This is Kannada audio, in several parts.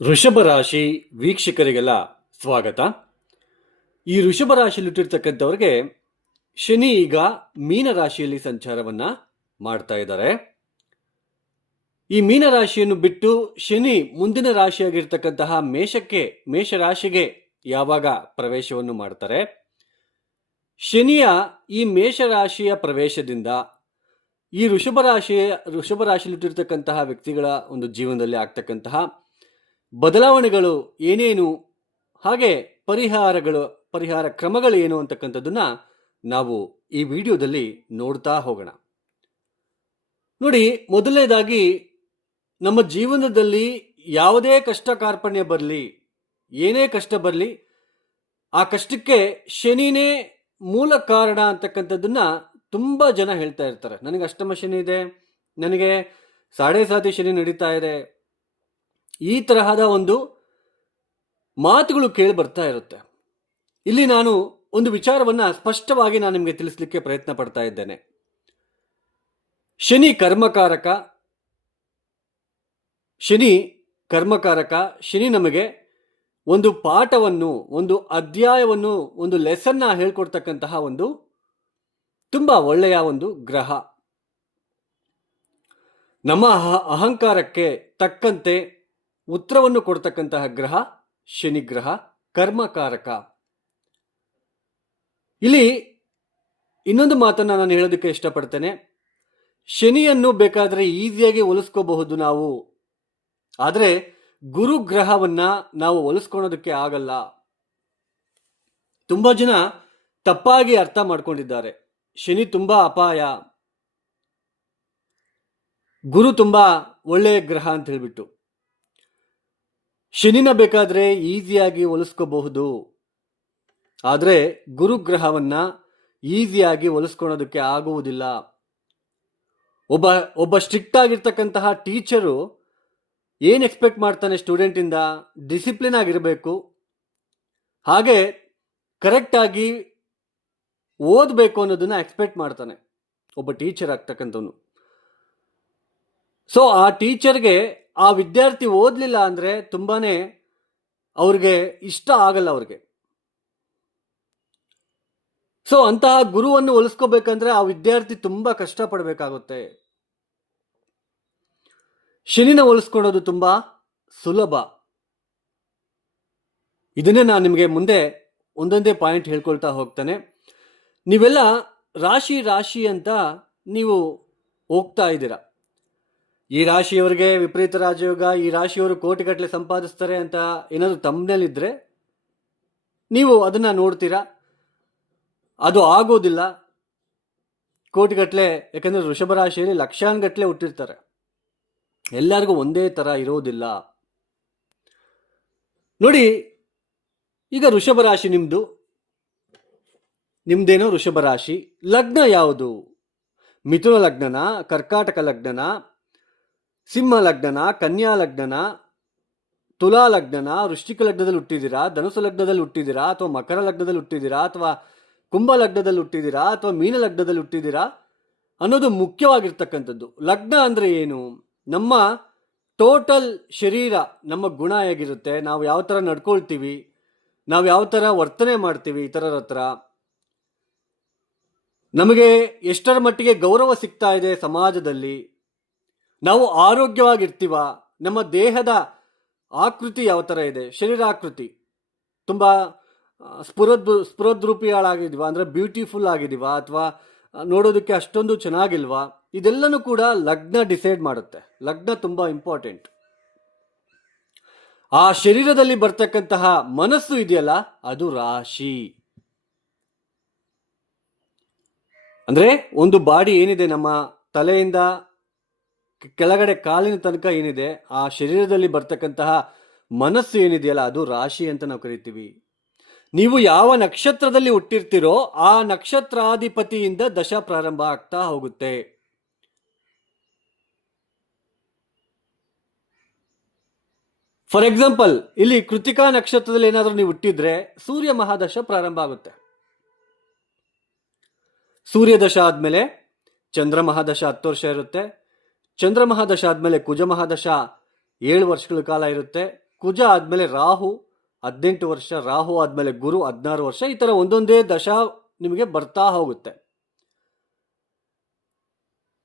ವೃಷಭ ರಾಶಿ ವೀಕ್ಷಕರಿಗೆಲ್ಲ ಸ್ವಾಗತ. ಈ ವೃಷಭ ರಾಶಿಯಲ್ಲಿಟ್ಟಿರ್ತಕ್ಕಂಥವ್ರಿಗೆ ಶನಿ ಈಗ ಮೀನ ರಾಶಿಯಲ್ಲಿ ಸಂಚಾರವನ್ನ ಮಾಡ್ತಾ ಇದ್ದಾರೆ. ಈ ಮೀನ ರಾಶಿಯನ್ನು ಬಿಟ್ಟು ಶನಿ ಮುಂದಿನ ರಾಶಿಯಾಗಿರ್ತಕ್ಕಂತಹ ಮೇಷ ರಾಶಿಗೆ ಯಾವಾಗ ಪ್ರವೇಶವನ್ನು ಮಾಡ್ತಾರೆ, ಶನಿಯ ಈ ಮೇಷ ರಾಶಿಯ ಪ್ರವೇಶದಿಂದ ಈ ವೃಷಭ ರಾಶಿಯಲ್ಲಿಟ್ಟಿರ್ತಕ್ಕಂತಹ ವ್ಯಕ್ತಿಗಳ ಒಂದು ಜೀವನದಲ್ಲಿ ಆಗ್ತಕ್ಕಂತಹ ಬದಲಾವಣೆಗಳು ಏನೇನು, ಹಾಗೆ ಪರಿಹಾರ ಕ್ರಮಗಳು ಏನು ಅಂತಕ್ಕಂಥದ್ದನ್ನ ನಾವು ಈ ವಿಡಿಯೋದಲ್ಲಿ ನೋಡ್ತಾ ಹೋಗೋಣ. ನೋಡಿ, ಮೊದಲನೇದಾಗಿ ನಮ್ಮ ಜೀವನದಲ್ಲಿ ಯಾವುದೇ ಕಷ್ಟ ಕಾರ್ಪಣ್ಯ ಬರಲಿ, ಏನೇ ಕಷ್ಟ ಬರಲಿ, ಆ ಕಷ್ಟಕ್ಕೆ ಶನಿನೇ ಮೂಲ ಕಾರಣ ಅಂತಕ್ಕಂಥದ್ದನ್ನ ತುಂಬಾ ಜನ ಹೇಳ್ತಾ ಇರ್ತಾರೆ. ನನಗೆ ಅಷ್ಟಮ ಶನಿ ಇದೆ, ನನಗೆ 7.5 ಶನಿ ನಡೀತಾ ಇದೆ, ಈ ತರಹದ ಒಂದು ಮಾತುಗಳು ಕೇಳಿ ಬರ್ತಾ ಇರುತ್ತೆ. ಇಲ್ಲಿ ನಾನು ಒಂದು ವಿಚಾರವನ್ನ ಸ್ಪಷ್ಟವಾಗಿ ನಾನು ನಿಮಗೆ ತಿಳಿಸ್ಲಿಕ್ಕೆ ಪ್ರಯತ್ನ ಪಡ್ತಾ ಇದ್ದೇನೆ. ಶನಿ ಕರ್ಮಕಾರಕ. ಶನಿ ನಮಗೆ ಒಂದು ಪಾಠವನ್ನು, ಒಂದು ಅಧ್ಯಾಯವನ್ನು, ಒಂದು ಲೆಸನ್ನ ಹೇಳ್ಕೊಡ್ತಕ್ಕಂತಹ ಒಂದು ತುಂಬಾ ಒಳ್ಳೆಯ ಒಂದು ಗ್ರಹ. ನಮ್ಮ ಅಹಂಕಾರಕ್ಕೆ ತಕ್ಕಂತೆ ಉತ್ತರವನ್ನು ಕೊಡ್ತಕ್ಕಂತಹ ಗ್ರಹ ಶನಿ ಗ್ರಹ, ಕರ್ಮಕಾರಕ. ಇಲ್ಲಿ ಇನ್ನೊಂದು ಮಾತನ್ನ ನಾನು ಹೇಳೋದಕ್ಕೆ ಇಷ್ಟಪಡ್ತೇನೆ. ಶನಿಯನ್ನು ಬೇಕಾದ್ರೆ ಈಸಿಯಾಗಿ ಹೋಲಿಸ್ಕೋಬಹುದು ನಾವು, ಆದ್ರೆ ಗುರುಗ್ರಹವನ್ನ ನಾವು ಹೋಲಿಸ್ಕೊಳ್ಳೋದಕ್ಕೆ ಆಗಲ್ಲ. ತುಂಬಾ ಜನ ತಪ್ಪಾಗಿ ಅರ್ಥ ಮಾಡ್ಕೊಂಡಿದ್ದಾರೆ. ಶನಿ ತುಂಬಾ ಅಪಾಯ, ಗುರು ತುಂಬಾ ಒಳ್ಳೆಯ ಗ್ರಹ ಅಂತ ಹೇಳ್ಬಿಟ್ಟು. ಶನಿನ ಬೇಕಾದ್ರೆ ಈಸಿಯಾಗಿ ಹೋಲಿಸ್ಕೋಬಹುದು, ಆದ್ರೆ ಗುರುಗ್ರಹವನ್ನ ಈಸಿಯಾಗಿ ಹೋಲಿಸ್ಕೊಳ್ಳೋದಕ್ಕೆ ಆಗುವುದಿಲ್ಲ. ಒಬ್ಬ ಸ್ಟ್ರಿಕ್ಟ್ ಆಗಿರ್ತಕ್ಕಂತಹ ಟೀಚರು ಏನ್ ಎಕ್ಸ್ಪೆಕ್ಟ್ ಮಾಡ್ತಾನೆ ಸ್ಟೂಡೆಂಟ್ ಇಂದ? ಡಿಸಿಪ್ಲಿನ್ ಆಗಿರಬೇಕು, ಹಾಗೆ ಕರೆಕ್ಟ್ ಆಗಿ ಓದಬೇಕು ಅನ್ನೋದನ್ನ ಎಕ್ಸ್ಪೆಕ್ಟ್ ಮಾಡ್ತಾನೆ ಒಬ್ಬ ಟೀಚರ್ ಆಗ್ತಕ್ಕಂಥವನು. ಸೊ ಆ ಟೀಚರ್ಗೆ ಆ ವಿದ್ಯಾರ್ಥಿ ಓದ್ಲಿಲ್ಲ ಅಂದ್ರೆ ತುಂಬಾನೇ ಅವ್ರಿಗೆ ಇಷ್ಟ ಆಗಲ್ಲ ಅವ್ರಿಗೆ. ಸೊ ಅಂತಹ ಗುರುವನ್ನು ಹೋಲಿಸ್ಕೋಬೇಕಂದ್ರೆ ಆ ವಿದ್ಯಾರ್ಥಿ ತುಂಬಾ ಕಷ್ಟ ಪಡಬೇಕಾಗುತ್ತೆ. ಶನಿನ ಹೋಲಿಸ್ಕೊಳ್ಳೋದು ತುಂಬಾ ಸುಲಭ. ಇದನ್ನೇ ನಾನು ನಿಮಗೆ ಮುಂದೆ ಒಂದೊಂದೇ ಪಾಯಿಂಟ್ ಹೇಳ್ಕೊಳ್ತಾ ಹೋಗ್ತಾನೆ. ನೀವೆಲ್ಲ ರಾಶಿ ಅಂತ ನೀವು ಹೋಗ್ತಾ ಇದ್ದೀರಾ. ಈ ರಾಶಿಯವರಿಗೆ ವಿಪರೀತ ರಾಜಯೋಗ, ಈ ರಾಶಿಯವರು ಕೋಟಿಗಟ್ಟಲೆ ಸಂಪಾದಿಸ್ತಾರೆ ಅಂತ ಏನಾದ್ರು ತಮ್ಮನೇಲಿದ್ರೆ ನೀವು ಅದನ್ನ ನೋಡ್ತೀರಾ. ಅದು ಆಗೋದಿಲ್ಲ. ಕೋಟಿಗಟ್ಟಲೆ, ಯಾಕಂದ್ರೆ ವೃಷಭ ರಾಶಿಯಲ್ಲಿ ಲಕ್ಷಾನುಗಟ್ಟಲೆ ಹುಟ್ಟಿರ್ತಾರೆ. ಎಲ್ಲರಿಗೂ ಒಂದೇ ತರ ಇರೋದಿಲ್ಲ. ನೋಡಿ, ಈಗ ವೃಷಭ ರಾಶಿ ನಿಮ್ದೇನೋ ವೃಷಭ ರಾಶಿ. ಲಗ್ನ ಯಾವುದು? ಮಿಥುನ ಲಗ್ನನ, ಕರ್ಕಾಟಕ ಲಗ್ನನ, ಸಿಂಹ ಲಗ್ನನ, ಕನ್ಯಾ ಲಗ್ನನ, ತುಲಾ ಲಗ್ನನ, ವೃಶ್ಚಿಕ ಲಗ್ನದಲ್ಲಿ ಹುಟ್ಟಿದ್ದೀರಾ, ಧನುಸು ಲಗ್ನದಲ್ಲಿ ಹುಟ್ಟಿದ್ದೀರಾ, ಅಥವಾ ಮಕರ ಲಗ್ನದಲ್ಲಿ ಹುಟ್ಟಿದ್ದೀರಾ, ಅಥವಾ ಕುಂಭ ಲಗ್ನದಲ್ಲಿ ಹುಟ್ಟಿದ್ದೀರಾ, ಅಥವಾ ಮೀನ ಲಗ್ನದಲ್ಲಿ ಹುಟ್ಟಿದ್ದೀರಾ ಅನ್ನೋದು ಮುಖ್ಯವಾಗಿರ್ತಕ್ಕಂಥದ್ದು. ಲಗ್ನ ಅಂದ್ರೆ ಏನು? ನಮ್ಮ ಟೋಟಲ್ ಶರೀರ, ನಮ್ಮ ಗುಣ ಹೇಗಿರುತ್ತೆ, ನಾವು ಯಾವ ಥರ ನಡ್ಕೊಳ್ತೀವಿ, ನಾವು ಯಾವ ಥರ ವರ್ತನೆ ಮಾಡ್ತೀವಿ ಇತರರ ಹತ್ರ, ನಮಗೆ ಎಷ್ಟರ ಮಟ್ಟಿಗೆ ಗೌರವ ಸಿಗ್ತಾ ಇದೆ ಸಮಾಜದಲ್ಲಿ, ನಾವು ಆರೋಗ್ಯವಾಗಿರ್ತೀವ, ನಮ್ಮ ದೇಹದ ಆಕೃತಿ ಯಾವ ಥರ ಇದೆ, ಶರೀರಾಕೃತಿ ತುಂಬಾ ಸ್ಫುರದ್ರೂಪಿಗಳಾಗಿದ್ವಾ, ಅಂದ್ರೆ ಬ್ಯೂಟಿಫುಲ್ ಆಗಿದೀವಾ, ಅಥವಾ ನೋಡೋದಕ್ಕೆ ಅಷ್ಟೊಂದು ಚೆನ್ನಾಗಿಲ್ವಾ, ಇದೆಲ್ಲನೂ ಕೂಡ ಲಗ್ನ ಡಿಸೈಡ್ ಮಾಡುತ್ತೆ. ಲಗ್ನ ತುಂಬಾ ಇಂಪಾರ್ಟೆಂಟ್. ಆ ಶರೀರದಲ್ಲಿ ಬರ್ತಕ್ಕಂತಹ ಮನಸ್ಸು ಇದೆಯಲ್ಲ, ಅದು ರಾಶಿ. ಅಂದ್ರೆ ಒಂದು ಬಾಡಿ ಏನಿದೆ, ನಮ್ಮ ತಲೆಯಿಂದ ಕೆಳಗಡೆ ಕಾಲಿನ ತನಕ ಏನಿದೆ, ಆ ಶರೀರದಲ್ಲಿ ಬರ್ತಕ್ಕಂತಹ ಮನಸ್ಸು ಏನಿದೆಯಲ್ಲ, ಅದು ರಾಶಿ ಅಂತ ನಾವು ಕರಿತೀವಿ. ನೀವು ಯಾವ ನಕ್ಷತ್ರದಲ್ಲಿ ಹುಟ್ಟಿರ್ತೀರೋ ಆ ನಕ್ಷತ್ರಾಧಿಪತಿಯಿಂದ ದಶ ಪ್ರಾರಂಭ ಆಗ್ತಾ ಹೋಗುತ್ತೆ. ಫಾರ್ ಎಕ್ಸಾಂಪಲ್, ಇಲ್ಲಿ ಕೃತಿಕಾ ನಕ್ಷತ್ರದಲ್ಲಿ ಏನಾದ್ರೂ ನೀವು ಹುಟ್ಟಿದ್ರೆ ಸೂರ್ಯ ಮಹಾದಶ ಪ್ರಾರಂಭ ಆಗುತ್ತೆ. ಸೂರ್ಯ ದಶ ಆದ್ಮೇಲೆ ಚಂದ್ರ ಮಹಾದಶ 10 ವರ್ಷ ಇರುತ್ತೆ. ಚಂದ್ರ ಮಹಾದಶ ಆದ್ಮೇಲೆ ಕುಜ ಮಹಾದಶ 7 ವರ್ಷಗಳ ಕಾಲ ಇರುತ್ತೆ. ಕುಜ ಆದಮೇಲೆ ರಾಹು 18 ವರ್ಷ, ರಾಹು ಆದಮೇಲೆ ಗುರು 16 ವರ್ಷ, ಈ ಥರ ಒಂದೊಂದೇ ದಶ ನಿಮಗೆ ಬರ್ತಾ ಹೋಗುತ್ತೆ.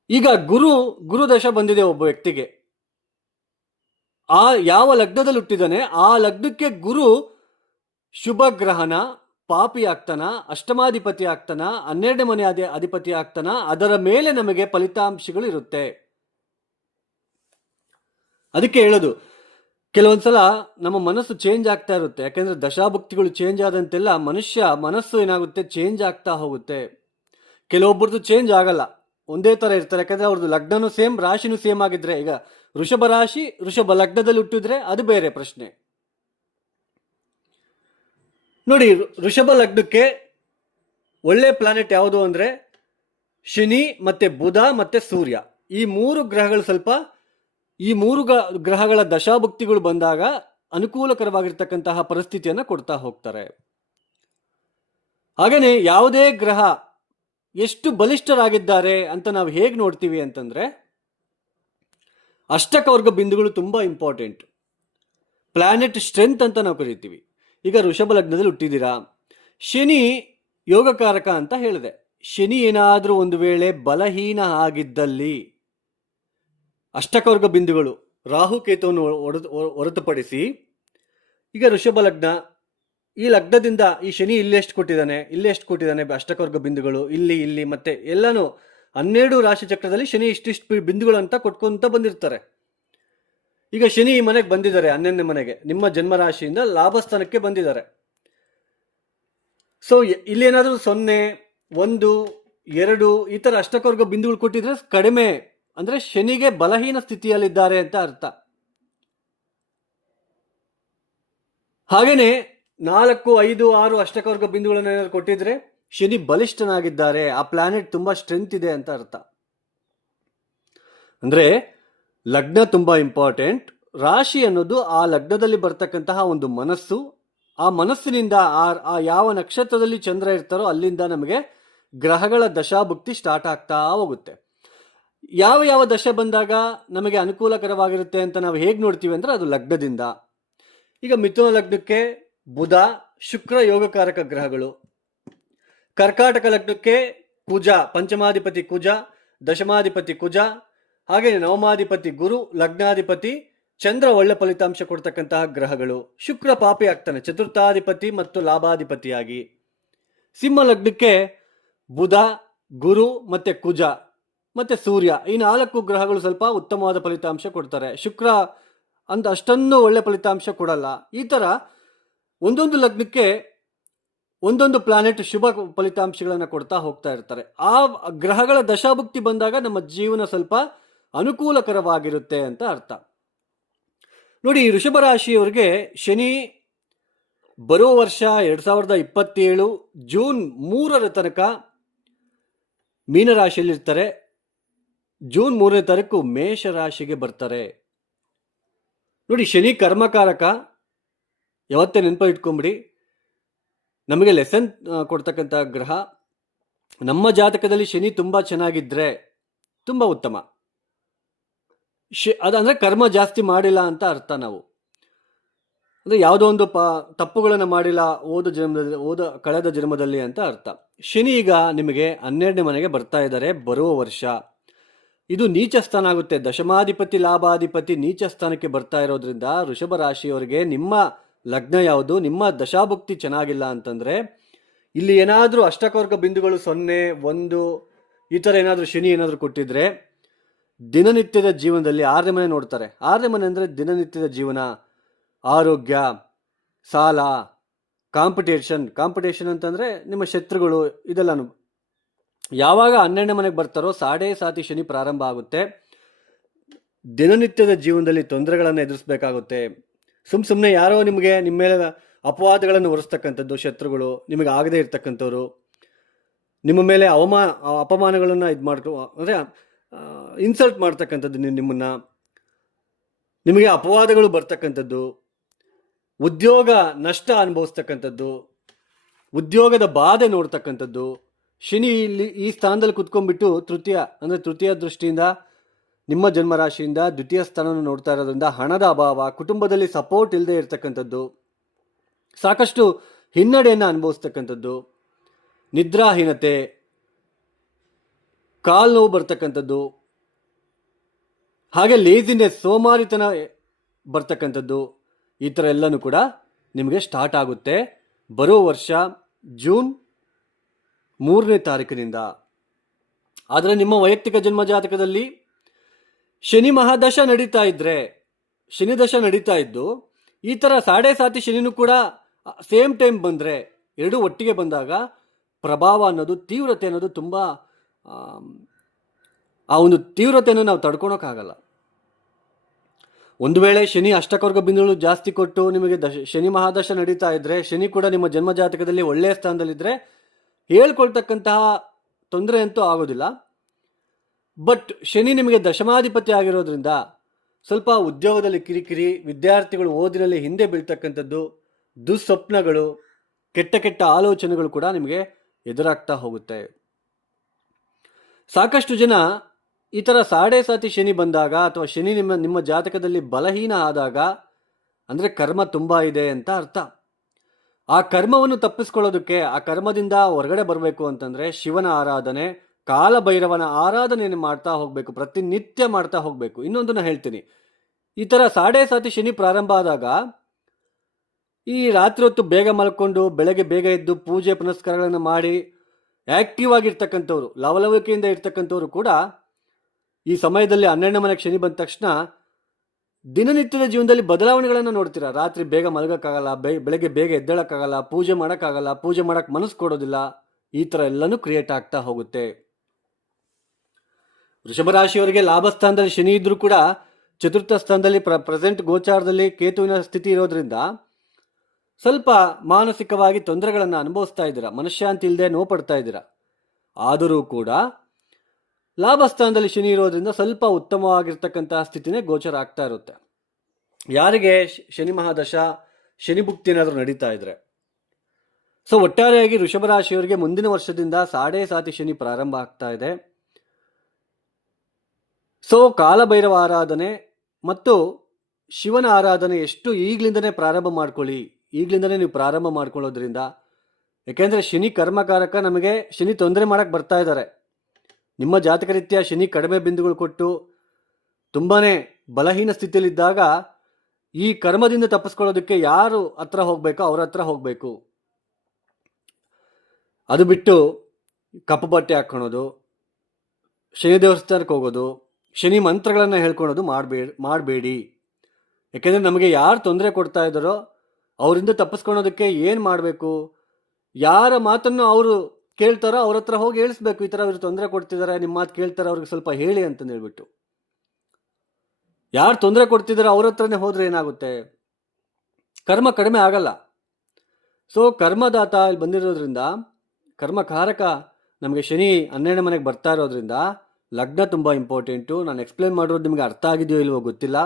ಈಗ ಗುರು ದಶ ಬಂದಿದೆ ಒಬ್ಬ ವ್ಯಕ್ತಿಗೆ. ಆ ಯಾವ ಲಗ್ನದಲ್ಲಿ ಹುಟ್ಟಿದಾನೆ ಆ ಲಗ್ನಕ್ಕೆ ಗುರು ಶುಭ ಗ್ರಹನ, ಪಾಪಿ ಆಗ್ತಾನ, ಅಷ್ಟಮಾಧಿಪತಿ ಆಗ್ತಾನ, 12ನೇ ಮನೆ ಅಧಿಪತಿ ಆಗ್ತಾನ, ಅದರ ಮೇಲೆ ನಮಗೆ ಫಲಿತಾಂಶಗಳು ಇರುತ್ತೆ. ಅದಕ್ಕೆ ಹೇಳೋದು, ಕೆಲವೊಂದ್ಸಲ ನಮ್ಮ ಮನಸ್ಸು ಚೇಂಜ್ ಆಗ್ತಾ ಇರುತ್ತೆ. ಯಾಕೆಂದ್ರೆ ದಶಾಭುಕ್ತಿಗಳು ಚೇಂಜ್ ಆದಂತೆಲ್ಲ ಮನಸ್ಸು ಏನಾಗುತ್ತೆ, ಚೇಂಜ್ ಆಗ್ತಾ ಹೋಗುತ್ತೆ. ಕೆಲವೊಬ್ಬರದ್ದು ಚೇಂಜ್ ಆಗಲ್ಲ, ಒಂದೇ ತರ ಇರ್ತಾರೆ. ಯಾಕಂದ್ರೆ ಅವ್ರದ್ದು ಲಗ್ನನೂ ಸೇಮ್, ರಾಶಿನೂ ಸೇಮ್ ಆಗಿದ್ರೆ, ಈಗ ವೃಷಭ ರಾಶಿ ವೃಷಭ ಲಗ್ನದಲ್ಲಿ ಹುಟ್ಟಿದ್ರೆ ಅದು ಬೇರೆ ಪ್ರಶ್ನೆ. ನೋಡಿ, ವೃಷಭ ಲಗ್ನಕ್ಕೆ ಒಳ್ಳೆ ಪ್ಲಾನೆಟ್ ಯಾವುದು ಅಂದ್ರೆ ಶನಿ ಮತ್ತೆ ಬುಧ ಮತ್ತೆ ಸೂರ್ಯ. ಈ ಮೂರು ಗ್ರಹಗಳು ಈ ಮೂರು ಗ್ರಹಗಳ ದಶಾಭುಕ್ತಿಗಳು ಬಂದಾಗ ಅನುಕೂಲಕರವಾಗಿರ್ತಕ್ಕಂತಹ ಪರಿಸ್ಥಿತಿಯನ್ನು ಕೊಡ್ತಾ ಹೋಗ್ತಾರೆ. ಹಾಗೇನೆ ಯಾವುದೇ ಗ್ರಹ ಎಷ್ಟು ಬಲಿಷ್ಠರಾಗಿದ್ದಾರೆ ಅಂತ ನಾವು ಹೇಗೆ ನೋಡ್ತೀವಿ ಅಂತಂದ್ರೆ, ಅಷ್ಟಕವರ್ಗ ಬಿಂದುಗಳು ತುಂಬಾ ಇಂಪಾರ್ಟೆಂಟ್. ಪ್ಲಾನೆಟ್ ಸ್ಟ್ರೆಂತ್ ಅಂತ ನಾವು ಕರಿತೀವಿ. ಈಗ ವೃಷಭ ಲಗ್ನದಲ್ಲಿ ಹುಟ್ಟಿದ್ದೀರಾ, ಶನಿ ಯೋಗಕಾರಕ ಅಂತ ಹೇಳಿದೆ. ಶನಿ ಏನಾದರೂ ಒಂದು ವೇಳೆ ಬಲಹೀನ ಆಗಿದ್ದಲ್ಲಿ, ಅಷ್ಟಕವರ್ಗ ಬಿಂದುಗಳು ರಾಹು ಕೇತುವನ್ನು ಹೊರತುಪಡಿಸಿ, ಈಗ ವೃಷಭ ಲಗ್ನ, ಈ ಲಗ್ನದಿಂದ ಈ ಶನಿ ಇಲ್ಲೆಷ್ಟು ಕೊಟ್ಟಿದ್ದಾನೆ ಅಷ್ಟಕವರ್ಗ ಬಿಂದುಗಳು, ಇಲ್ಲಿ ಮತ್ತೆ ಎಲ್ಲಾನು 12 ರಾಶಿ ಚಕ್ರದಲ್ಲಿ ಶನಿ ಇಷ್ಟಿಷ್ಟು ಬಿಂದುಗಳು ಅಂತ ಕೊಟ್ಕೊಂತ ಬಂದಿರ್ತಾರೆ. ಈಗ ಶನಿ ಈ ಮನೆಗೆ ಬಂದಿದ್ದಾರೆ, 11ನೇ ಮನೆಗೆ, ನಿಮ್ಮ ಜನ್ಮ ರಾಶಿಯಿಂದ ಲಾಭಸ್ಥಾನಕ್ಕೆ ಬಂದಿದ್ದಾರೆ. ಸೊ ಇಲ್ಲಿ ಏನಾದರೂ 0, 1, 2 ಈ ತರ ಅಷ್ಟಕವರ್ಗ ಬಿಂದುಗಳು ಕೊಟ್ಟಿದ್ರೆ ಕಡಿಮೆ, ಅಂದ್ರೆ ಶನಿಗೆ ಬಲಹೀನ ಸ್ಥಿತಿಯಲ್ಲಿದ್ದಾರೆ ಅಂತ ಅರ್ಥ. ಹಾಗೇನೆ 4, 5, 6 ಅಷ್ಟಕವರ್ಗ ಬಿಂದುಗಳನ್ನು ಏನಾದ್ರು ಕೊಟ್ಟಿದ್ರೆ ಶನಿ ಬಲಿಷ್ಠನಾಗಿದ್ದಾರೆ, ಆ ಪ್ಲಾನೆಟ್ ತುಂಬಾ ಸ್ಟ್ರೆಂತ್ ಇದೆ ಅಂತ ಅರ್ಥ. ಅಂದ್ರೆ ಲಗ್ನ ತುಂಬಾ ಇಂಪಾರ್ಟೆಂಟ್. ರಾಶಿ ಅನ್ನೋದು ಆ ಲಗ್ನದಲ್ಲಿ ಬರ್ತಕ್ಕಂತಹ ಒಂದು ಮನಸ್ಸು. ಆ ಮನಸ್ಸಿನಿಂದ ಆ ಯಾವ ನಕ್ಷತ್ರದಲ್ಲಿ ಚಂದ್ರ ಇರ್ತಾರೋ ಅಲ್ಲಿಂದ ನಮಗೆ ಗ್ರಹಗಳ ದಶಾಭುಕ್ತಿ ಸ್ಟಾರ್ಟ್ ಆಗ್ತಾ ಹೋಗುತ್ತೆ. ಯಾವ ದಶ ಬಂದಾಗ ನಮಗೆ ಅನುಕೂಲಕರವಾಗಿರುತ್ತೆ ಅಂತ ನಾವು ಹೇಗೆ ನೋಡ್ತೀವಿ ಅಂದ್ರೆ ಅದು ಲಗ್ನದಿಂದ. ಈಗ ಮಿಥುನ ಲಗ್ನಕ್ಕೆ ಬುಧ ಶುಕ್ರ ಯೋಗಕಾರಕ ಗ್ರಹಗಳು. ಕರ್ಕಾಟಕ ಲಗ್ನಕ್ಕೆ ಕುಜ, ಪಂಚಮಾಧಿಪತಿ ಕುಜ, ದಶಮಾಧಿಪತಿ ಕುಜ, ಹಾಗೆ ನವಮಾಧಿಪತಿ ಗುರು, ಲಗ್ನಾಧಿಪತಿ ಚಂದ್ರ ಒಳ್ಳೆ ಫಲಿತಾಂಶ ಕೊಡ್ತಕ್ಕಂತಹ ಗ್ರಹಗಳು. ಶುಕ್ರ ಪಾಪಿ ಆಗ್ತಾನೆ, ಚತುರ್ಥಾಧಿಪತಿ ಮತ್ತು ಲಾಭಾಧಿಪತಿಯಾಗಿ. ಸಿಂಹ ಲಗ್ನಕ್ಕೆ ಬುಧ, ಗುರು ಮತ್ತೆ ಕುಜ ಮತ್ತೆ ಸೂರ್ಯ, ಈ 4 ಗ್ರಹಗಳು ಸ್ವಲ್ಪ ಉತ್ತಮವಾದ ಫಲಿತಾಂಶ ಕೊಡ್ತಾರೆ. ಶುಕ್ರ ಅಂತ ಅಷ್ಟೊಂದು ಒಳ್ಳೆ ಫಲಿತಾಂಶ ಕೊಡಲ್ಲ. ಈ ತರ ಒಂದೊಂದು ಲಗ್ನಕ್ಕೆ ಒಂದೊಂದು ಪ್ಲಾನೆಟ್ ಶುಭ ಫಲಿತಾಂಶಗಳನ್ನು ಕೊಡ್ತಾ ಹೋಗ್ತಾ ಇರ್ತಾರೆ. ಆ ಗ್ರಹಗಳ ದಶಾಭುಕ್ತಿ ಬಂದಾಗ ನಮ್ಮ ಜೀವನ ಸ್ವಲ್ಪ ಅನುಕೂಲಕರವಾಗಿರುತ್ತೆ ಅಂತ ಅರ್ಥ. ನೋಡಿ, ವೃಷಭ ರಾಶಿಯವರಿಗೆ ಶನಿ ಬರೋ ವರ್ಷ 2027 ಜೂನ್ 3ರ ತನಕ ಮೀನರಾಶಿಯಲ್ಲಿರ್ತಾರೆ. ಜೂನ್ 3ನೇ ತಾರೀಕು ಮೇಷ ರಾಶಿಗೆ ಬರ್ತಾರೆ. ನೋಡಿ, ಶನಿ ಕರ್ಮಕಾರಕ, ಯಾವತ್ತೇ ನೆನಪ ಇಟ್ಕೊಂಬಿಡಿ. ನಮಗೆ ಲೆಸನ್ ಕೊಡ್ತಕ್ಕಂಥ ಗ್ರಹ. ನಮ್ಮ ಜಾತಕದಲ್ಲಿ ಶನಿ ತುಂಬಾ ಚೆನ್ನಾಗಿದ್ರೆ ತುಂಬಾ ಉತ್ತಮ. ಅದಂದ್ರೆ ಕರ್ಮ ಜಾಸ್ತಿ ಮಾಡಿಲ್ಲ ಅಂತ ಅರ್ಥ. ನಾವು ಅಂದ್ರೆ ಯಾವುದೋ ಒಂದು ತಪ್ಪುಗಳನ್ನು ಮಾಡಿಲ್ಲ ಕಳೆದ ಜನ್ಮದಲ್ಲಿ ಅಂತ ಅರ್ಥ. ಶನಿ ಈಗ ನಿಮಗೆ 12ನೇ ಮನೆಗೆ ಬರ್ತಾ ಇದ್ದಾರೆ ಬರುವ ವರ್ಷ. ಇದು ನೀಚ ಸ್ಥಾನ ಆಗುತ್ತೆ. ದಶಮಾಧಿಪತಿ ಲಾಭಾಧಿಪತಿ ನೀಚ ಸ್ಥಾನಕ್ಕೆ ಬರ್ತಾ ಇರೋದ್ರಿಂದ ವೃಷಭ ರಾಶಿಯವರಿಗೆ ನಿಮ್ಮ ಲಗ್ನ ಯಾವುದು, ನಿಮ್ಮ ದಶಾಭುಕ್ತಿ ಚೆನ್ನಾಗಿಲ್ಲ ಅಂತಂದ್ರೆ, ಇಲ್ಲಿ ಏನಾದರೂ ಅಷ್ಟಕವರ್ಗ ಬಿಂದುಗಳು 0, 1 ಈ ಥರ ಏನಾದರೂ ಶನಿ ಏನಾದರೂ ಕೊಟ್ಟಿದ್ರೆ ದಿನನಿತ್ಯದ ಜೀವನದಲ್ಲಿ 6ನೇ ಮನೆ ನೋಡ್ತಾರೆ. 6ನೇ ಮನೆ ಅಂದರೆ ದಿನನಿತ್ಯದ ಜೀವನ, ಆರೋಗ್ಯ, ಸಾಲ, ಕಾಂಪಿಟೇಷನ್ ಅಂತಂದರೆ ನಿಮ್ಮ ಶತ್ರುಗಳು, ಇದೆಲ್ಲನೂ. ಯಾವಾಗ 12ನೇ ಮನೆಗೆ ಬರ್ತಾರೋ ಸಾಡೆ ಸಾತಿ ಶನಿ ಪ್ರಾರಂಭ ಆಗುತ್ತೆ. ದಿನನಿತ್ಯದ ಜೀವನದಲ್ಲಿ ತೊಂದರೆಗಳನ್ನು ಎದುರಿಸಬೇಕಾಗುತ್ತೆ. ಸುಮ್ಮನೆ ಯಾರೋ ನಿಮ್ಮ ಮೇಲೆ ಅಪವಾದಗಳನ್ನು ಹೊರಿಸ್ತಕ್ಕಂಥದ್ದು, ಶತ್ರುಗಳು, ನಿಮಗೆ ಆಗದೇ ಇರ್ತಕ್ಕಂಥವ್ರು, ನಿಮ್ಮ ಮೇಲೆ ಅಪಮಾನಗಳನ್ನು ಅಂದರೆ ಇನ್ಸಲ್ಟ್ ಮಾಡ್ತಕ್ಕಂಥದ್ದು, ನಿಮಗೆ ಅಪವಾದಗಳು ಬರ್ತಕ್ಕಂಥದ್ದು, ಉದ್ಯೋಗ ನಷ್ಟ ಅನುಭವಿಸ್ತಕ್ಕಂಥದ್ದು, ಉದ್ಯೋಗದ ಬಾಧೆ ನೋಡ್ತಕ್ಕಂಥದ್ದು. ಶನಿ ಇಲ್ಲಿ ಈ ಸ್ಥಾನದಲ್ಲಿ ಕುತ್ಕೊಂಡ್ಬಿಟ್ಟು ತೃತೀಯ ದೃಷ್ಟಿಯಿಂದ ನಿಮ್ಮ ಜನ್ಮರಾಶಿಯಿಂದ ದ್ವಿತೀಯ ಸ್ಥಾನವನ್ನು ನೋಡ್ತಾ ಇರೋದ್ರಿಂದ ಹಣದ ಅಭಾವ, ಕುಟುಂಬದಲ್ಲಿ ಸಪೋರ್ಟ್ ಇಲ್ಲದೆ ಇರತಕ್ಕಂಥದ್ದು, ಸಾಕಷ್ಟು ಹಿನ್ನಡೆಯನ್ನು ಅನುಭವಿಸ್ತಕ್ಕಂಥದ್ದು, ನಿದ್ರಾಹೀನತೆ, ಕಾಲು ನೋವು ಬರ್ತಕ್ಕಂಥದ್ದು, ಹಾಗೆ ಲೇಜಿನೆಸ್, ಸೋಮಾರಿತನ ಬರ್ತಕ್ಕಂಥದ್ದು, ಈ ಥರ ಎಲ್ಲನೂ ಕೂಡ ನಿಮಗೆ ಸ್ಟಾರ್ಟ್ ಆಗುತ್ತೆ ಬರೋ ವರ್ಷ ಜೂನ್ 3ನೇ ತಾರೀಕಿನಿಂದ. ಆದರೆ ನಿಮ್ಮ ವೈಯಕ್ತಿಕ ಜನ್ಮ ಜಾತಕದಲ್ಲಿ ಶನಿ ಮಹಾದಶ ನಡೀತಾ ಇದ್ರೆ, ಶನಿ ದಶ ನಡೀತಾ ಇದ್ದು ಈ ಥರ ಸಾಡೆ ಸಾತಿ ಶನಿನೂ ಕೂಡ ಸೇಮ್ ಟೈಮ್ ಬಂದರೆ, ಎರಡೂ ಒಟ್ಟಿಗೆ ಬಂದಾಗ ಪ್ರಭಾವ ಅನ್ನೋದು, ತೀವ್ರತೆ ಅನ್ನೋದು ತುಂಬ ಆ ಒಂದು ತೀವ್ರತೆಯನ್ನು ನಾವು ತಡ್ಕೊಳಕ್ಕಾಗಲ್ಲ. ಒಂದು ವೇಳೆ ಶನಿ ಅಷ್ಟಕವರ್ಗ ಬಿಂದುಗಳು ಜಾಸ್ತಿ ಕೊಟ್ಟು ನಿಮಗೆ ಶನಿ ಮಹಾದಶ ನಡೀತಾ ಇದ್ರೆ, ಶನಿ ಕೂಡ ನಿಮ್ಮ ಜನ್ಮ ಜಾತಕದಲ್ಲಿ ಒಳ್ಳೆಯ ಸ್ಥಾನದಲ್ಲಿದ್ದರೆ ಹೇಳ್ಕೊಳ್ತಕ್ಕಂತಹ ತೊಂದರೆ ಅಂತೂ ಆಗೋದಿಲ್ಲ. ಬಟ್ ಶನಿ ನಿಮಗೆ ದಶಮಾಧಿಪತಿ ಆಗಿರೋದ್ರಿಂದ ಸ್ವಲ್ಪ ಉದ್ಯೋಗದಲ್ಲಿ ಕಿರಿಕಿರಿ, ವಿದ್ಯಾರ್ಥಿಗಳು ಓದಿನಲ್ಲಿ ಹಿಂದೆ ಬೀಳ್ತಕ್ಕಂಥದ್ದು, ದುಸ್ವಪ್ನಗಳು, ಕೆಟ್ಟ ಕೆಟ್ಟ ಆಲೋಚನೆಗಳು ಕೂಡ ನಿಮಗೆ ಎದುರಾಗ್ತಾ ಹೋಗುತ್ತೆ. ಸಾಕಷ್ಟು ಜನ ಈ ಥರ ಸಾಡೆ ಸಾತಿ ಶನಿ ಬಂದಾಗ ಅಥವಾ ಶನಿ ನಿಮ್ಮ ಜಾತಕದಲ್ಲಿ ಬಲಹೀನ ಆದಾಗ ಅಂದರೆ ಕರ್ಮ ತುಂಬ ಇದೆ ಅಂತ ಅರ್ಥ. ಆ ಕರ್ಮವನ್ನು ತಪ್ಪಿಸ್ಕೊಳ್ಳೋದಕ್ಕೆ, ಆ ಕರ್ಮದಿಂದ ಹೊರಗಡೆ ಬರಬೇಕು ಅಂತಂದರೆ ಶಿವನ ಆರಾಧನೆ, ಕಾಲಭೈರವನ ಆರಾಧನೆಯನ್ನು ಮಾಡ್ತಾ ಹೋಗಬೇಕು, ಪ್ರತಿನಿತ್ಯ ಮಾಡ್ತಾ ಹೋಗಬೇಕು. ಇನ್ನೊಂದನ್ನು ಹೇಳ್ತೀನಿ, ಈ ಥರ ಸಾಡೆ ಸಾತಿ ಶನಿ ಪ್ರಾರಂಭ ಆದಾಗ ಈ ರಾತ್ರಿ ಹೊತ್ತು ಬೇಗ ಮಲ್ಕೊಂಡು ಬೆಳಗ್ಗೆ ಬೇಗ ಎದ್ದು ಪೂಜೆ ಪುನಸ್ಕಾರಗಳನ್ನು ಮಾಡಿ ಆ್ಯಕ್ಟಿವ್ ಆಗಿರ್ತಕ್ಕಂಥವ್ರು, ಲವಲವಿಕೆಯಿಂದ ಇರ್ತಕ್ಕಂಥವ್ರು ಕೂಡ ಈ ಸಮಯದಲ್ಲಿ 12ನೇ ಮನೆಗೆ ಶನಿ ಬಂದ ತಕ್ಷಣ ದಿನನಿತ್ಯದ ಜೀವನದಲ್ಲಿ ಬದಲಾವಣೆಗಳನ್ನು ನೋಡ್ತೀರಾ. ರಾತ್ರಿ ಬೇಗ ಮಲಗೋಕ್ಕಾಗಲ್ಲ, ಬೆಳಗ್ಗೆ ಬೇಗ ಎದ್ದೇಳಕ್ಕಾಗಲ್ಲ, ಪೂಜೆ ಮಾಡೋಕ್ಕಾಗಲ್ಲ, ಪೂಜೆ ಮಾಡೋಕ್ಕೆ ಮನಸ್ಸು ಕೊಡೋದಿಲ್ಲ. ಈ ಥರ ಎಲ್ಲನೂ ಕ್ರಿಯೇಟ್ ಆಗ್ತಾ ಹೋಗುತ್ತೆ. ವೃಷಭ ರಾಶಿಯವರಿಗೆ ಲಾಭ ಸ್ಥಾನದಲ್ಲಿ ಶನಿ ಇದ್ರೂ ಕೂಡ ಚತುರ್ಥ ಸ್ಥಾನದಲ್ಲಿ ಪ್ರೆಸೆಂಟ್ ಗೋಚಾರದಲ್ಲಿ ಕೇತುವಿನ ಸ್ಥಿತಿ ಇರೋದ್ರಿಂದ ಸ್ವಲ್ಪ ಮಾನಸಿಕವಾಗಿ ತೊಂದರೆಗಳನ್ನು ಅನುಭವಿಸ್ತಾ ಇದ್ದೀರಾ, ಮನಃಶಾಂತಿ ಇಲ್ಲದೆ ನೋವು ಪಡ್ತಾ ಇದ್ದೀರಾ. ಆದರೂ ಕೂಡ ಲಾಭ ಸ್ಥಾನದಲ್ಲಿ ಶನಿ ಇರೋದ್ರಿಂದ ಸ್ವಲ್ಪ ಉತ್ತಮವಾಗಿರ್ತಕ್ಕಂತಹ ಸ್ಥಿತಿನೇ ಗೋಚರ ಆಗ್ತಾ ಇರುತ್ತೆ. ಯಾರಿಗೆ ಶನಿ ಮಹಾದಶ, ಶನಿ ಭುಕ್ತಿ ಏನಾದರೂ ನಡೀತಾ ಇದ್ರೆ. ಸೊ ಒಟ್ಟಾರೆಯಾಗಿ ವೃಷಭ ರಾಶಿಯವರಿಗೆ ಮುಂದಿನ ವರ್ಷದಿಂದ ಸಾಡೆ ಸಾತಿ ಶನಿ ಪ್ರಾರಂಭ ಆಗ್ತಾ ಇದೆ. ಸೊ ಕಾಲಭೈರವ ಆರಾಧನೆ ಮತ್ತು ಶಿವನ ಆರಾಧನೆ ಎಷ್ಟು ಈಗಲಿಂದನೇ ಪ್ರಾರಂಭ ಮಾಡ್ಕೊಳ್ಳಿ. ಈಗಲಿಂದನೇ ನೀವು ಪ್ರಾರಂಭ ಮಾಡ್ಕೊಳ್ಳೋದ್ರಿಂದ, ಯಾಕೆಂದರೆ ಶನಿ ಕರ್ಮಕಾರಕ, ನಮಗೆ ಶನಿ ತೊಂದರೆ ಮಾಡಕ್ಕೆ ಬರ್ತಾ ಇದ್ದಾರೆ. ನಿಮ್ಮ ಜಾತಕ ರೀತ್ಯ ಶನಿ ಕಡಿಮೆ ಬಿಂದುಗಳು ಕೊಟ್ಟು ತುಂಬಾ ಬಲಹೀನ ಸ್ಥಿತಿಯಲ್ಲಿದ್ದಾಗ ಈ ಕರ್ಮದಿಂದ ತಪ್ಪಿಸ್ಕೊಳ್ಳೋದಕ್ಕೆ ಯಾರು ಹತ್ರ ಹೋಗಬೇಕೋ ಅವ್ರ ಹತ್ರ ಹೋಗಬೇಕು. ಅದು ಬಿಟ್ಟು ಕಪ್ಪು ಬಟ್ಟೆ ಹಾಕ್ಕೊಳೋದು, ಶನಿ ದೇವಸ್ಥಾನಕ್ಕೆ ಹೋಗೋದು, ಶನಿ ಮಂತ್ರಗಳನ್ನು ಹೇಳ್ಕೊಳೋದು ಮಾಡಬೇಡಿ. ಯಾಕೆಂದರೆ ನಮಗೆ ಯಾರು ತೊಂದರೆ ಕೊಡ್ತಾ ಇದ್ದಾರೋ ಅವರಿಂದ ತಪ್ಪಿಸ್ಕೊಳೋದಕ್ಕೆ ಏನು ಮಾಡಬೇಕು, ಯಾರ ಮಾತನ್ನು ಅವರು ಕೇಳ್ತಾರೋ ಅವ್ರ ಹತ್ರ ಹೋಗಿ ಹೇಳಿಸ್ಬೇಕು. ಈ ಥರ ಅವ್ರು ತೊಂದರೆ ಕೊಡ್ತಿದ್ದಾರೆ, ನಿಮ್ಮ ಮಾತು ಕೇಳ್ತಾರೆ, ಅವ್ರಿಗೆ ಸ್ವಲ್ಪ ಹೇಳಿ ಅಂತಂದು ಹೇಳ್ಬಿಟ್ಟು. ಯಾರು ತೊಂದರೆ ಕೊಡ್ತಿದಾರೋ ಅವ್ರ ಹತ್ರನೇ ಹೋದರೆ ಏನಾಗುತ್ತೆ, ಕರ್ಮ ಕಡಿಮೆ ಆಗಲ್ಲ. ಸೊ ಕರ್ಮದಾತ ಇಲ್ಲಿ ಬಂದಿರೋದ್ರಿಂದ, ಕರ್ಮಕಾರಕ ನಮಗೆ ಶನಿ 12ನೇ ಮನೆಗೆ ಬರ್ತಾ ಇರೋದ್ರಿಂದ ಲಗ್ನ ತುಂಬ ಇಂಪಾರ್ಟೆಂಟು. ನಾನು ಎಕ್ಸ್ಪ್ಲೇನ್ ಮಾಡಿರೋದು ನಿಮಗೆ ಅರ್ಥ ಆಗಿದೆಯೋ ಇಲ್ವೋ ಗೊತ್ತಿಲ್ಲ,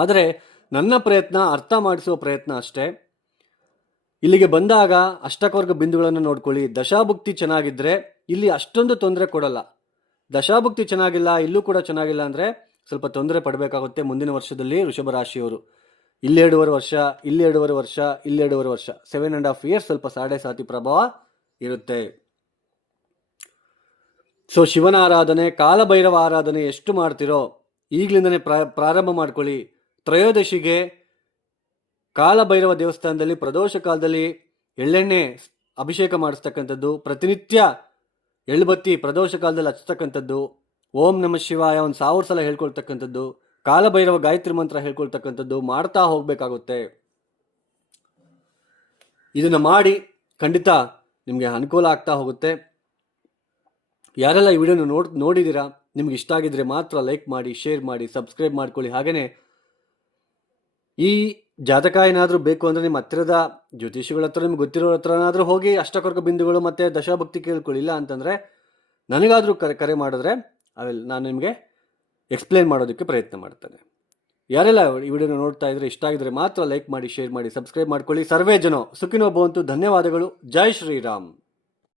ಆದರೆ ನನ್ನ ಪ್ರಯತ್ನ ಅರ್ಥ ಮಾಡಿಸುವ ಪ್ರಯತ್ನ ಅಷ್ಟೇ. ಇಲ್ಲಿಗೆ ಬಂದಾಗ ಅಷ್ಟಕವರ್ಗ ಬಿಂದುಗಳನ್ನು ನೋಡ್ಕೊಳ್ಳಿ. ದಶಾಭುಕ್ತಿ ಚೆನ್ನಾಗಿದ್ದರೆ ಇಲ್ಲಿ ಅಷ್ಟೊಂದು ತೊಂದರೆ ಕೊಡಲ್ಲ. ದಶಾಭುಕ್ತಿ ಚೆನ್ನಾಗಿಲ್ಲ, ಇಲ್ಲೂ ಕೂಡ ಚೆನ್ನಾಗಿಲ್ಲ ಅಂದರೆ ಸ್ವಲ್ಪ ತೊಂದರೆ ಪಡಬೇಕಾಗುತ್ತೆ ಮುಂದಿನ ವರ್ಷದಲ್ಲಿ ವೃಷಭ ರಾಶಿಯವರು. ಇಲ್ಲಿ 2.5 ವರ್ಷ, ಇಲ್ಲಿ 2.5 ವರ್ಷ, ಇಲ್ಲಿ 2.5 ವರ್ಷ, 7.5 years ಸ್ವಲ್ಪ ಸಾಡೆ ಸಾತಿ ಪ್ರಭಾವ ಇರುತ್ತೆ. ಸೊ ಶಿವನ ಆರಾಧನೆ, ಕಾಲಭೈರವ ಆರಾಧನೆ ಎಷ್ಟು ಮಾಡ್ತಿರೋ ಈಗಲಿಂದನೇ ಪ್ರಾರಂಭ ಮಾಡ್ಕೊಳ್ಳಿ. ತ್ರಯೋದಶಿಗೆ ಕಾಲಭೈರವ ದೇವಸ್ಥಾನದಲ್ಲಿ ಪ್ರದೋಷ ಕಾಲದಲ್ಲಿ ಎಳ್ಳೆಣ್ಣೆ ಅಭಿಷೇಕ ಮಾಡಿಸ್ತಕ್ಕಂಥದ್ದು, ಪ್ರತಿನಿತ್ಯ ಎಳ್ಳುಬತ್ತಿ ಪ್ರದೋಷ ಕಾಲದಲ್ಲಿ ಹಚ್ಚತಕ್ಕಂಥದ್ದು, ಓಂ ನಮಃ ಶಿವಾಯ 1000 ಸಲ ಹೇಳ್ಕೊಳ್ತಕ್ಕಂಥದ್ದು, ಕಾಲಭೈರವ ಗಾಯತ್ರಿ ಮಂತ್ರ ಹೇಳ್ಕೊಳ್ತಕ್ಕಂಥದ್ದು ಮಾಡ್ತಾ ಹೋಗಬೇಕಾಗುತ್ತೆ. ಇದನ್ನು ಮಾಡಿ ಖಂಡಿತ ನಿಮಗೆ ಅನುಕೂಲ ಆಗ್ತಾ ಹೋಗುತ್ತೆ. ಯಾರೆಲ್ಲ ಈ ವಿಡಿಯೋನ ನೋಡಿದ್ದೀರಾ, ನಿಮ್ಗೆ ಇಷ್ಟ ಆಗಿದ್ರೆ ಮಾತ್ರ ಲೈಕ್ ಮಾಡಿ, ಶೇರ್ ಮಾಡಿ, ಸಬ್ಸ್ಕ್ರೈಬ್ ಮಾಡ್ಕೊಳ್ಳಿ. ಹಾಗೆಯೇ ಈ ಜಾತಕ ಏನಾದರೂ ಬೇಕು ಅಂದರೆ ನಿಮ್ಮ ಹತ್ತಿರದ ಜ್ಯೋತಿಷಿಗಳ ಹತ್ರ, ನಿಮ್ಗೆ ಗೊತ್ತಿರೋ ಹತ್ರನಾದರೂ ಹೋಗಿ ಅಷ್ಟಕರ್ಕ ಬಿಂದುಗಳು ಮತ್ತು ದಶಾಭಕ್ತಿ ಕೇಳ್ಕೊಳ್ಳಿ. ಇಲ್ಲ ಅಂತಂದರೆ ನನಗಾದರೂ ಕರೆ ಮಾಡಿದ್ರೆ ನಾನು ನಿಮಗೆ ಎಕ್ಸ್ಪ್ಲೇನ್ ಮಾಡೋದಕ್ಕೆ ಪ್ರಯತ್ನ ಮಾಡ್ತೇನೆ. ಯಾರೆಲ್ಲ ಈ ವಿಡಿಯೋನ ನೋಡ್ತಾ ಇದ್ರೆ ಇಷ್ಟ ಆಗಿದ್ರೆ ಮಾತ್ರ ಲೈಕ್ ಮಾಡಿ, ಶೇರ್ ಮಾಡಿ, ಸಬ್ಸ್ಕ್ರೈಬ್ ಮಾಡ್ಕೊಳ್ಳಿ. ಸರ್ವೇ ಜನೋ ಸುಖಿನೋ ಭವಂತು. ಧನ್ಯವಾದಗಳು. ಜೈ ಶ್ರೀರಾಮ್.